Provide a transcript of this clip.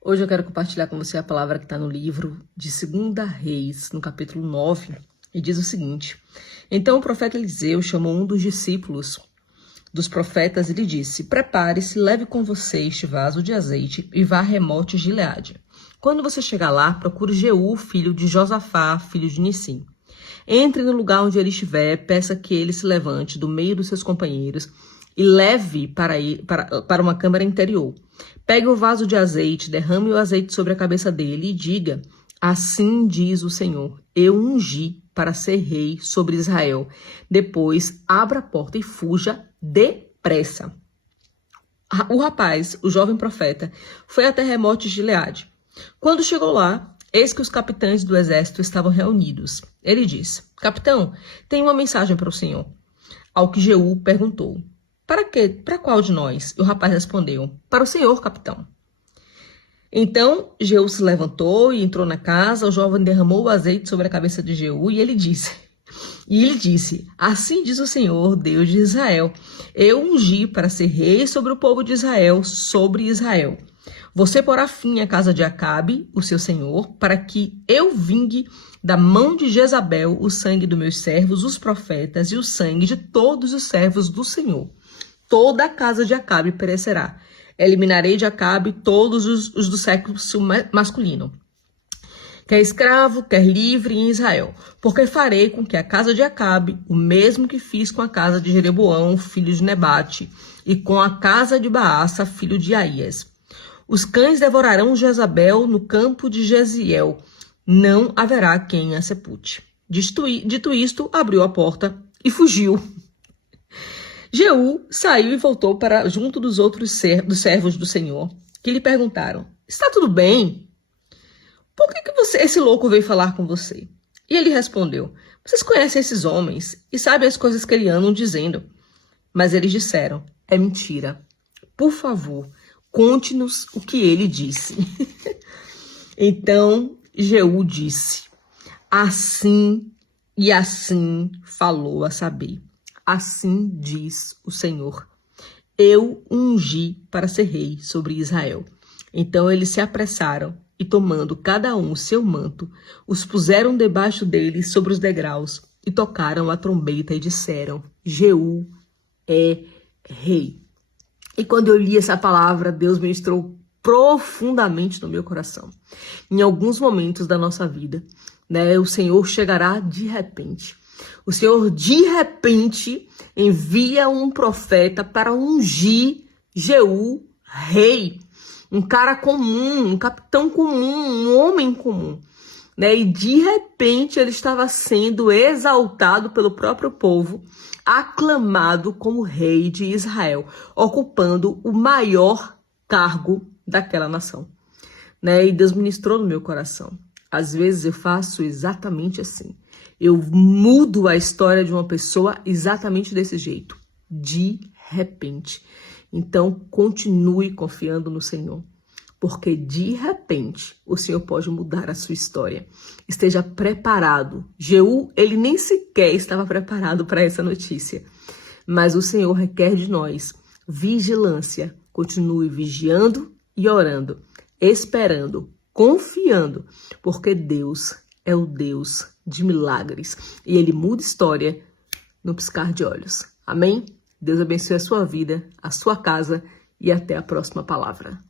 Hoje eu quero compartilhar com você a palavra que está no livro de 2 Reis, no capítulo 9, e diz o seguinte: Então o profeta Eliseu chamou um dos discípulos dos profetas e lhe disse: Prepare-se, leve com você este vaso de azeite e vá a Remote Gileade. Quando você chegar lá, procure Jeú, filho de Josafá, filho de Nissim. Entre no lugar onde ele estiver, peça que ele se levante do meio dos seus companheiros e leve para uma câmara interior. Pegue o vaso de azeite, derrame o azeite sobre a cabeça dele e diga: Assim diz o Senhor, eu ungi para ser rei sobre Israel. Depois, abra a porta e fuja depressa. O rapaz, o jovem profeta, foi até Remote Gileade. Quando chegou lá, eis que os capitães do exército estavam reunidos. Ele disse: Capitão, tenho uma mensagem para o senhor. Ao que Jeú perguntou: Para quê? Para qual de nós? E o rapaz respondeu: Para o senhor, capitão. Então Jeú se levantou e entrou na casa. O jovem derramou o azeite sobre a cabeça de Jeú e ele disse: Assim diz o Senhor, Deus de Israel, eu ungi para ser rei sobre o povo de Israel, sobre Israel. Você porá fim à casa de Acabe, o seu senhor, para que eu vingue da mão de Jezabel o sangue dos meus servos, os profetas, e o sangue de todos os servos do Senhor. Toda a casa de Acabe perecerá. Eliminarei de Acabe todos os do sexo masculino, quer escravo, quer livre em Israel, porque farei com que a casa de Acabe, o mesmo que fiz com a casa de Jeroboão, filho de Nebate, e com a casa de Baasa, filho de Aías. Os cães devorarão Jezabel no campo de Jeziel, não haverá quem a sepulte. Dito isto, abriu a porta e fugiu. Jeú saiu e voltou para junto dos outros servos do Senhor, que lhe perguntaram: Está tudo bem? Por que esse louco veio falar com você? E ele respondeu: Vocês conhecem esses homens e sabem as coisas que eles andam dizendo. Mas eles disseram: É mentira. Por favor, conte-nos o que ele disse. Então Jeú disse: Assim e assim falou a saber. Assim diz o Senhor, eu ungi para ser rei sobre Israel. Então eles se apressaram e, tomando cada um o seu manto, os puseram debaixo deles sobre os degraus e tocaram a trombeta e disseram: Jeú é rei. E quando eu li essa palavra, Deus ministrou profundamente no meu coração. Em alguns momentos da nossa vida, o Senhor chegará de repente. O Senhor, de repente, envia um profeta para ungir Jeú, rei. Um cara comum, um capitão comum, um homem comum. E de repente ele estava sendo exaltado pelo próprio povo, aclamado como rei de Israel, ocupando o maior cargo daquela nação. E Deus ministrou no meu coração. Às vezes eu faço exatamente assim. Eu mudo a história de uma pessoa exatamente desse jeito, de repente. Então, continue confiando no Senhor, porque de repente o Senhor pode mudar a sua história. Esteja preparado. Jeú, ele nem sequer estava preparado para essa notícia, mas o Senhor requer de nós vigilância. Continue vigiando e orando, esperando, confiando, porque Deus é o Deus de milagres e Ele muda história no piscar de olhos. Amém? Deus abençoe a sua vida, a sua casa e até a próxima palavra.